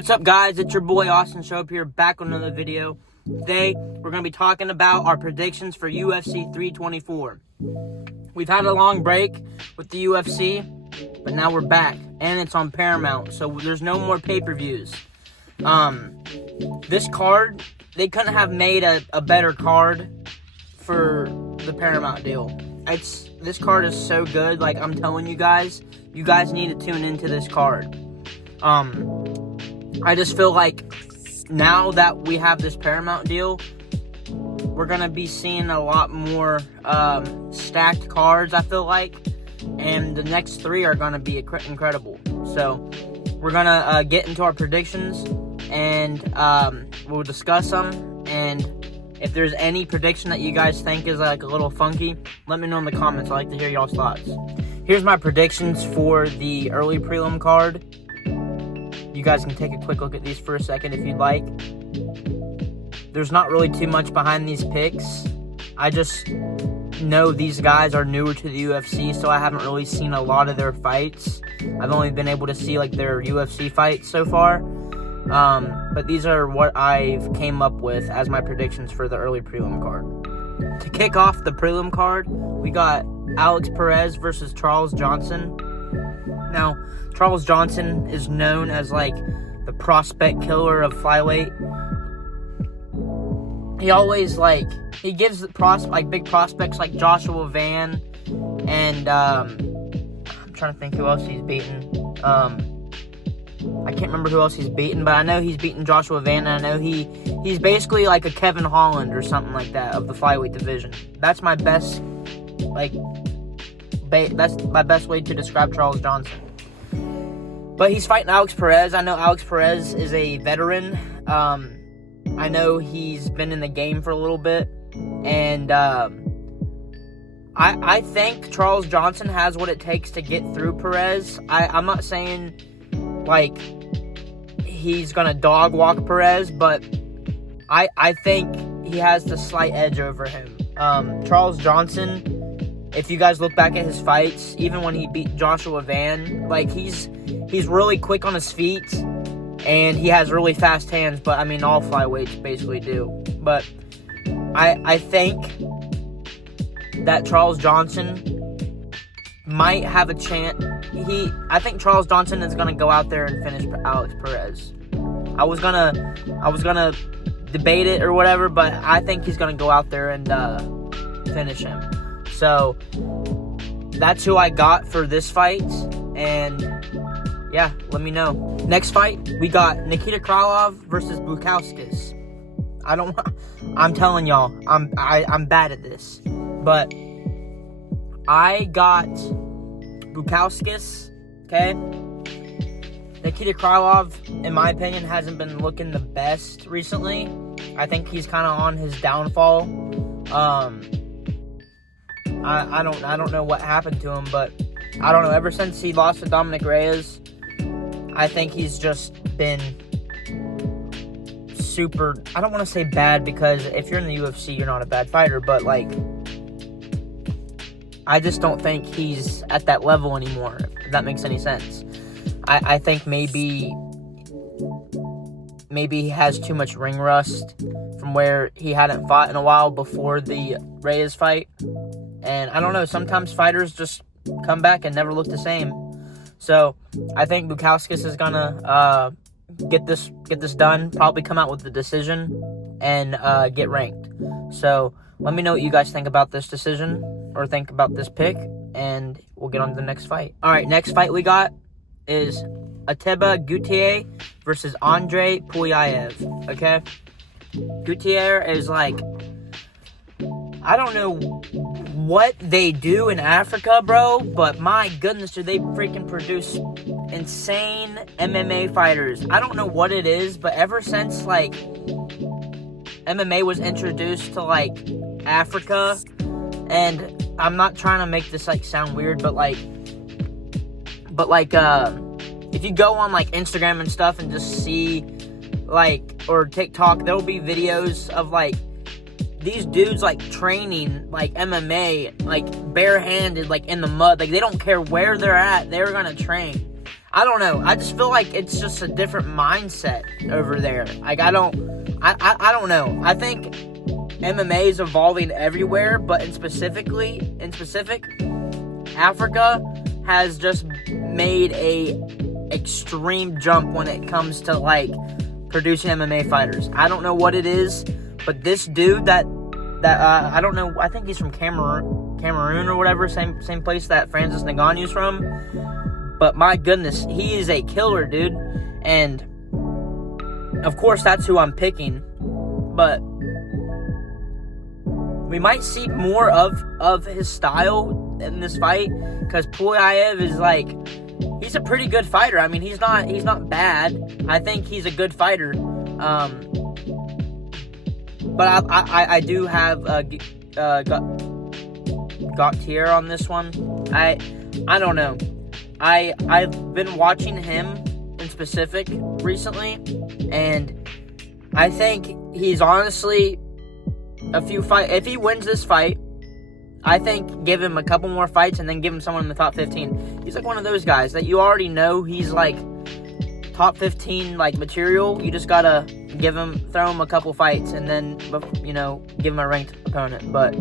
What's up, guys? It's your boy Austin Shope here, back with another video. Today, we're going to be talking about our predictions for UFC 324. We've had a long break with the UFC, but now we're back, and it's on Paramount, so there's no more pay-per-views. This card, they couldn't have made a better card for the Paramount deal. This card is so good, like I'm telling you guys need to tune into this card. I just feel like now that we have this Paramount deal, we're going to be seeing a lot more stacked cards, I feel like. And the next three are going to be incredible. So, we're going to get into our predictions, and we'll discuss them. And if there's any prediction that you guys think is like a little funky, let me know in the comments. I'd like to hear y'all's thoughts. Here's my predictions for the early prelim card. You guys can take a quick look at these for a second if you'd like. There's not really too much behind these picks. I just know these guys are newer to the UFC, so I haven't really seen a lot of their fights. I've only been able to see like their UFC fights so far. But these are what I've came up with as my predictions for the early prelim card. To kick off the prelim card, we got Alex Perez versus Charles Johnson. Now, Charles Johnson is known as like the prospect killer of flyweight. He always he gives big prospects like Joshua Van, and I'm trying to think who else he's beaten. I can't remember who else he's beaten, but I know he's beaten Joshua Van, and I know he's basically like a Kevin Holland or something like that of the flyweight division. That's my best that's my best way to describe Charles Johnson. But he's fighting Alex Perez. I know Alex Perez is a veteran. I know he's been in the game for a little bit. And I think Charles Johnson has what it takes to get through Perez. I'm not saying, he's going to dog walk Perez, but I think he has the slight edge over him. Charles Johnson, if you guys look back at his fights, even when he beat Joshua Van, he's really quick on his feet, and he has really fast hands, but, all flyweights basically do. But I think that Charles Johnson might have a chance. I think Charles Johnson is going to go out there and finish Alex Perez. I was gonna debate it or whatever, but I think he's going to go out there and finish him. So, that's who I got for this fight, and yeah, let me know. Next fight, we got Nikita Krylov versus Bukauskas. I'm telling y'all, I'm bad at this, but I got Bukauskas, okay? Nikita Krylov, in my opinion, hasn't been looking the best recently. I think he's kind of on his downfall. I don't know what happened to him, but I don't know. Ever since he lost to Dominic Reyes, I think he's just been super, I don't want to say bad, because if you're in the UFC, you're not a bad fighter, but I just don't think he's at that level anymore, if that makes any sense. I think maybe he has too much ring rust from where he hadn't fought in a while before the Reyes fight. And I don't know, sometimes fighters just come back and never look the same. So, I think Bukauskas is gonna get this done, probably come out with the decision, and get ranked. So, let me know what you guys think about this decision, or think about this pick, and we'll get on to the next fight. Alright, next fight we got is Atiba Gutierrez versus Andre Puyaev, okay? Gutierrez is I don't know what they do in Africa, bro, but my goodness, do they freaking produce insane MMA fighters. I don't know what it is, but ever since, MMA was introduced to, Africa, and I'm not trying to make this, sound weird, but, if you go on, Instagram and stuff and just see, or TikTok, there'll be videos of, these dudes, training, MMA, barehanded, in the mud. They don't care where they're at. They're going to train. I don't know. I just feel like it's just a different mindset over there. Like, I don't know. I think MMA is evolving everywhere, but in specific, Africa has just made a extreme jump when it comes to, like, producing MMA fighters. I don't know what it is, but this dude that I don't know, I think he's from Cameroon or whatever, same place that Francis Ngannou's from. But my goodness, he is a killer, dude. And of course, that's who I'm picking. But we might see more of his style in this fight, because Puyaev is, like, he's a pretty good fighter. I mean, he's not bad. I think he's a good fighter. But I do have Gautier on this one. I don't know. I've been watching him in specific recently, and I think he's honestly if he wins this fight, I think give him a couple more fights and then give him someone in the top 15. He's like one of those guys that you already know he's like top 15 like material. You just gotta throw him a couple fights and then, give him a ranked opponent. But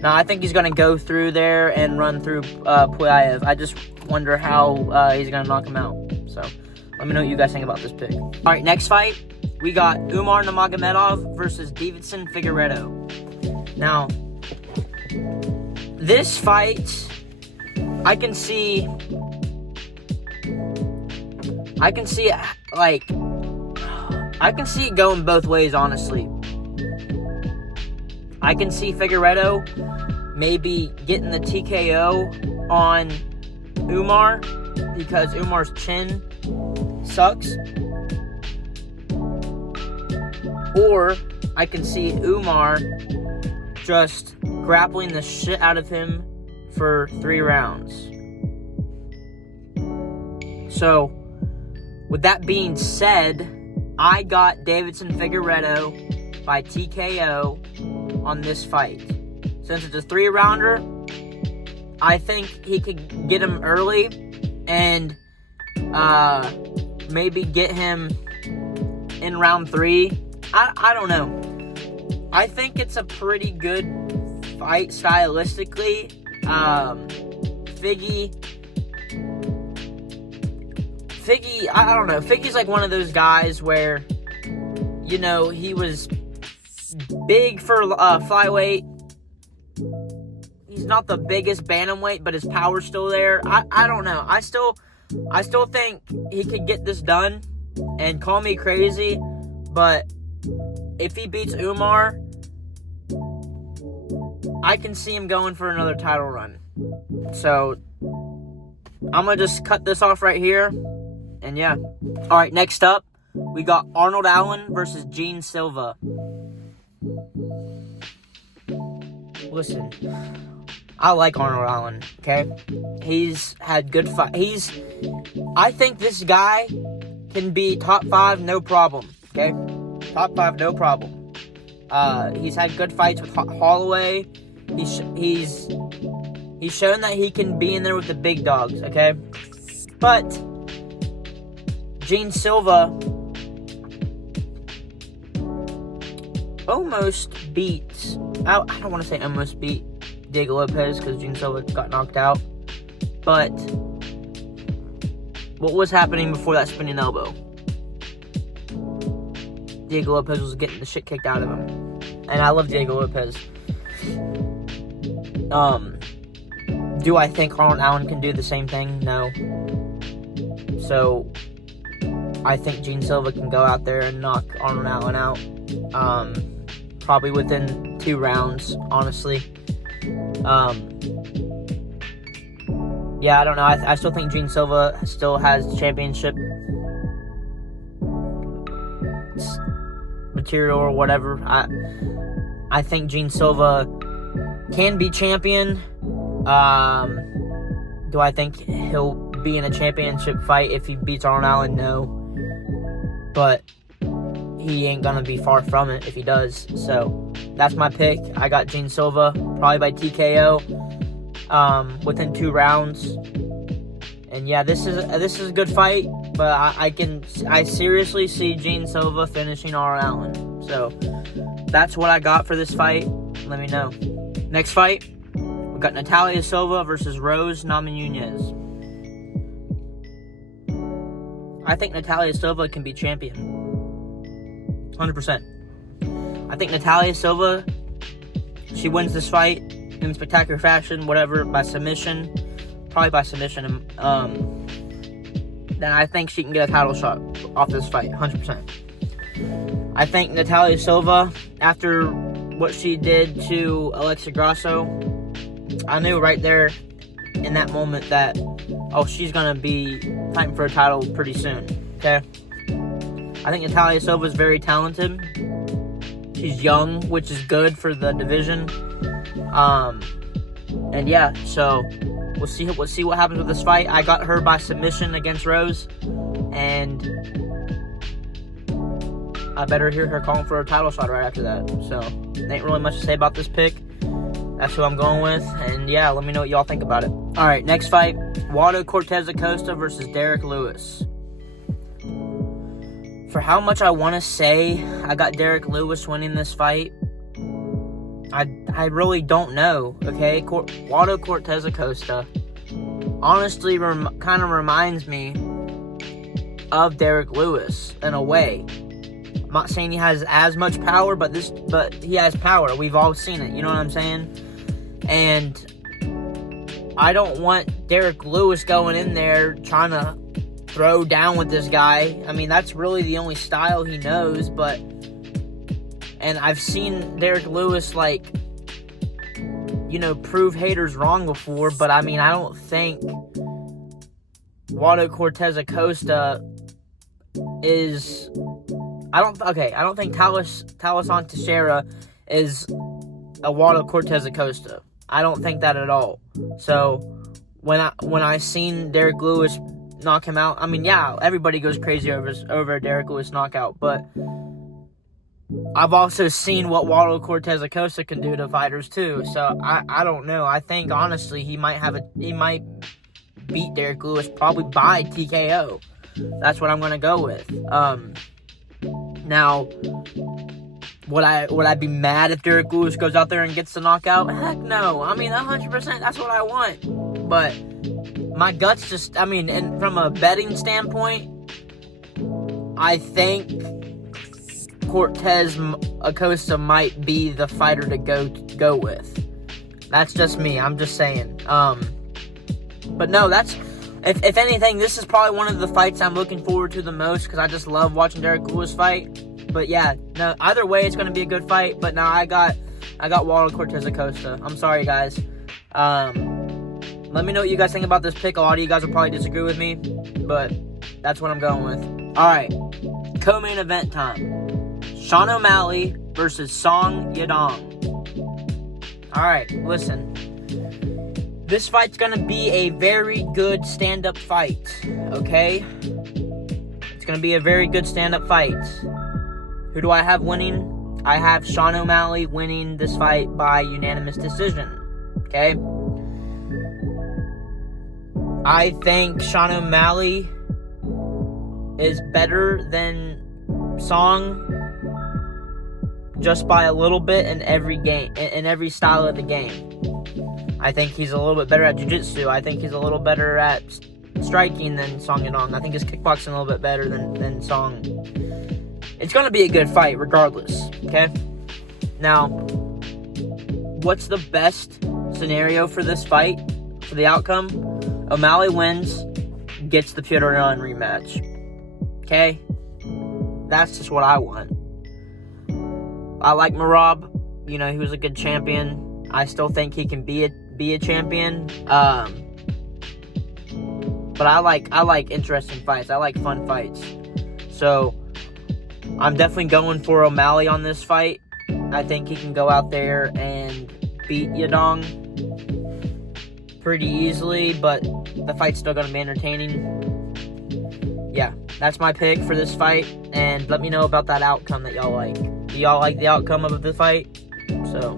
no, I think he's gonna go through there and run through Puyaev. I just wonder how he's gonna knock him out. So let me know what you guys think about this pick. All right, next fight, we got Umar Nurmagomedov versus Deiveson Figueiredo. Now, this fight, I can see it going both ways, honestly. I can see Figueiredo maybe getting the TKO on Umar because Umar's chin sucks. Or I can see Umar just grappling the shit out of him for 3 rounds. So, with that being said, I got Deiveson Figueiredo by TKO on this fight. Since it's a 3-rounder, I think he could get him early and maybe get him in round 3. I don't know. I think it's a pretty good fight stylistically. Figgy, I don't know. Figgy's like one of those guys where, he was big for flyweight. He's not the biggest bantamweight, but his power's still there. I don't know. I still think he could get this done. And call me crazy, but if he beats Umar, I can see him going for another title run. So I'm going to just cut this off right here. And yeah. All right, next up, we got Arnold Allen versus Gene Silva. Listen, I like Arnold Allen, okay? He's had good fight. I think this guy can be top 5, no problem, okay? Top 5, no problem. He's had good fights with Holloway. He's shown that he can be in there with the big dogs, okay? But Gene Silva almost beat, I don't want to say almost beat Diego Lopez because Gene Silva got knocked out. But what was happening before that spinning elbow? Diego Lopez was getting the shit kicked out of him. And I love Diego Lopez. Do I think Arnold Allen can do the same thing? No. So I think Gene Silva can go out there and knock Arnold Allen out. Probably within 2 rounds, honestly. Yeah, I don't know. I still think Gene Silva still has championship material or whatever. I think Gene Silva can be champion. Do I think he'll be in a championship fight if he beats Arnold Allen? No. But he ain't gonna be far from it if he does. So that's my pick. I got Gene Silva, probably by TKO, within 2 rounds. And yeah, this is a good fight, but I seriously see Gene Silva finishing R. Allen. So that's what I got for this fight. Let me know. Next fight, we got Natalia Silva versus Rose Namajunas. I think Natalia Silva can be champion. 100%. I think Natalia Silva, she wins this fight in spectacular fashion, whatever, by submission. Probably by submission. Then I think she can get a title shot off this fight, 100%. I think Natalia Silva, after what she did to Alexa Grasso, I knew right there in that moment that, oh, she's going to be fighting for a title pretty soon, okay? I think Natalia Silva is very talented. She's young, which is good for the division. And yeah, so we'll see what happens with this fight. I got her by submission against Rose, and I better hear her calling for a title shot right after that. So, ain't really much to say about this pick. That's who I'm going with, and yeah, let me know what y'all think about it. All right, next fight, Waldo Cortez Acosta versus Derek Lewis. For how much I want to say I got Derek Lewis winning this fight, I really don't know, okay? Waldo Cortez Acosta honestly kind of reminds me of Derek Lewis in a way. I'm not saying he has as much power, but he has power. We've all seen it, you know what I'm saying? And I don't want Derek Lewis going in there trying to throw down with this guy. I mean, that's really the only style he knows, and I've seen Derek Lewis, like, you know, prove haters wrong before, but I mean, I don't think Waldo Cortez Acosta is, I don't think Talasson Teixeira is a Waldo Cortez Acosta. I don't think that at all. So when I seen Derek Lewis knock him out, I mean, yeah, everybody goes crazy over a Derek Lewis knockout, but I've also seen what Waldo Cortez Acosta can do to fighters too. So I don't know. I think honestly he might beat Derek Lewis probably by TKO. That's what I'm gonna go with. Now, would I be mad if Derek Lewis goes out there and gets the knockout? Heck no. I mean, 100%. That's what I want. But my guts just, I mean, and from a betting standpoint, I think Cortez Acosta might be the fighter to go with. That's just me. I'm just saying. But no, that's, if anything, this is probably one of the fights I'm looking forward to the most because I just love watching Derek Lewis fight. But yeah, no, either way, it's going to be a good fight. But now I got Waldo Cortez Acosta. I'm sorry, guys. Let me know what you guys think about this pick. A lot of you guys will probably disagree with me, but that's what I'm going with. All right, co-main event time. Sean O'Malley versus Song Yadong. All right, listen. This fight's going to be a very good stand-up fight, okay? It's going to be a very good stand-up fight. Who do I have winning? I have Sean O'Malley winning this fight by unanimous decision, okay? I think Sean O'Malley is better than Song just by a little bit in every game, in every style of the game. I think he's a little bit better at jiu-jitsu. I think he's a little better at striking than Song Yadong. I think his kickboxing a little bit better than Song. It's going to be a good fight regardless, okay? Now, what's the best scenario for this fight, for the outcome? O'Malley wins, gets the Petr Yan rematch, okay? That's just what I want. I like Merab. You know, he was a good champion. I still think he can be a champion. But I like interesting fights. I like fun fights. So I'm definitely going for O'Malley on this fight. I think he can go out there and beat Yadong pretty easily, but the fight's still going to be entertaining. Yeah, that's my pick for this fight, and let me know about that outcome that y'all like. Do y'all like the outcome of the fight? So,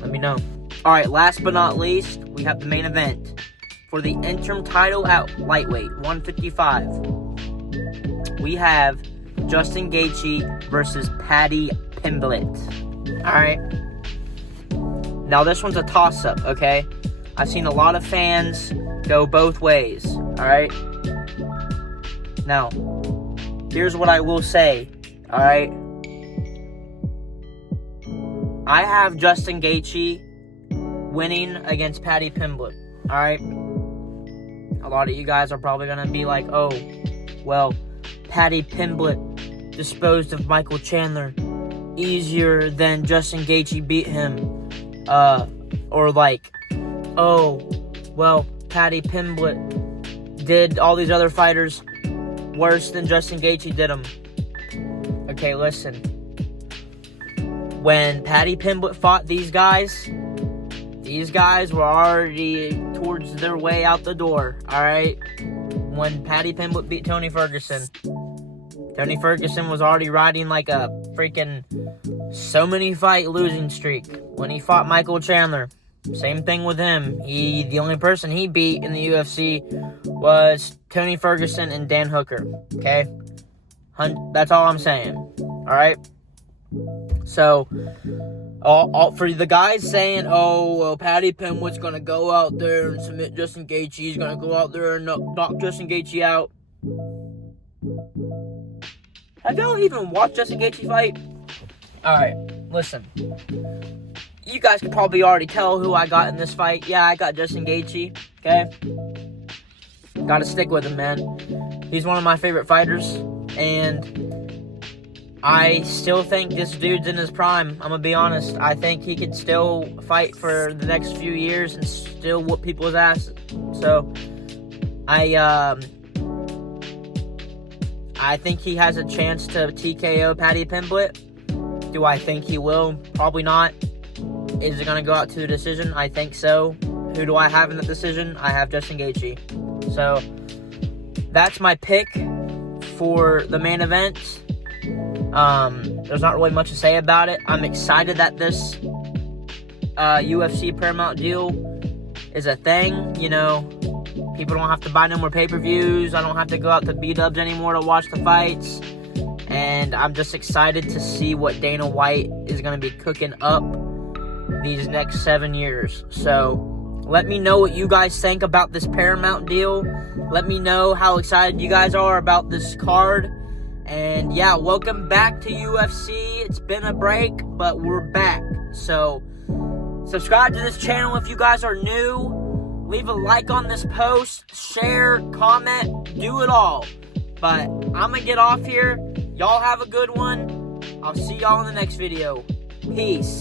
let me know. Alright, last but not least, we have the main event. for the interim title at lightweight, 155, we have Justin Gaethje versus Paddy Pimblett. All right. Now, this one's a toss-up, okay? I've seen a lot of fans go both ways, all right? Now, here's what I will say, all right? I have Justin Gaethje winning against Paddy Pimblett, all right? A lot of you guys are probably going to be like, oh, well, Paddy Pimblett disposed of Michael Chandler easier than Justin Gaethje beat him. Or like, oh, well, Paddy Pimblett did all these other fighters worse than Justin Gaethje did them. Okay, listen. When Paddy Pimblett fought these guys were already towards their way out the door, alright? When Paddy Pimblett beat Tony Ferguson was already riding like a freaking so many fight losing streak. When he fought Michael Chandler, same thing with him. The only person he beat in the UFC was Tony Ferguson and Dan Hooker. Okay? That's all I'm saying. Alright? So, for the guys saying, oh, well, Paddy Pimblett's going to go out there and submit Justin Gaethje. He's going to go out there and knock Justin Gaethje out. Have y'all even watched Justin Gaethje fight? Alright, listen. You guys could probably already tell who I got in this fight. Yeah, I got Justin Gaethje, okay? Gotta stick with him, man. He's one of my favorite fighters, and I still think this dude's in his prime. I'm gonna be honest. I think he could still fight for the next few years and still whoop people's asses. So, I think he has a chance to TKO Paddy Pimblett. Do I think he will? Probably not. Is it going to go out to a decision? I think so. Who do I have in the decision? I have Justin Gaethje. So, that's my pick for the main event. There's not really much to say about it. I'm excited that this UFC Paramount deal is a thing. You know, people don't have to buy no more pay-per-views. I don't have to go out to B-dubs anymore to watch the fights. And I'm just excited to see what Dana White is going to be cooking up these next 7 years. So, let me know what you guys think about this Paramount deal. Let me know how excited you guys are about this card. And yeah, welcome back to UFC. It's been a break, but we're back. So, subscribe to this channel if you guys are new. Leave a like on this post. Share, comment, do it all. But I'm going to get off here. Y'all have a good one. I'll see y'all in the next video. Peace.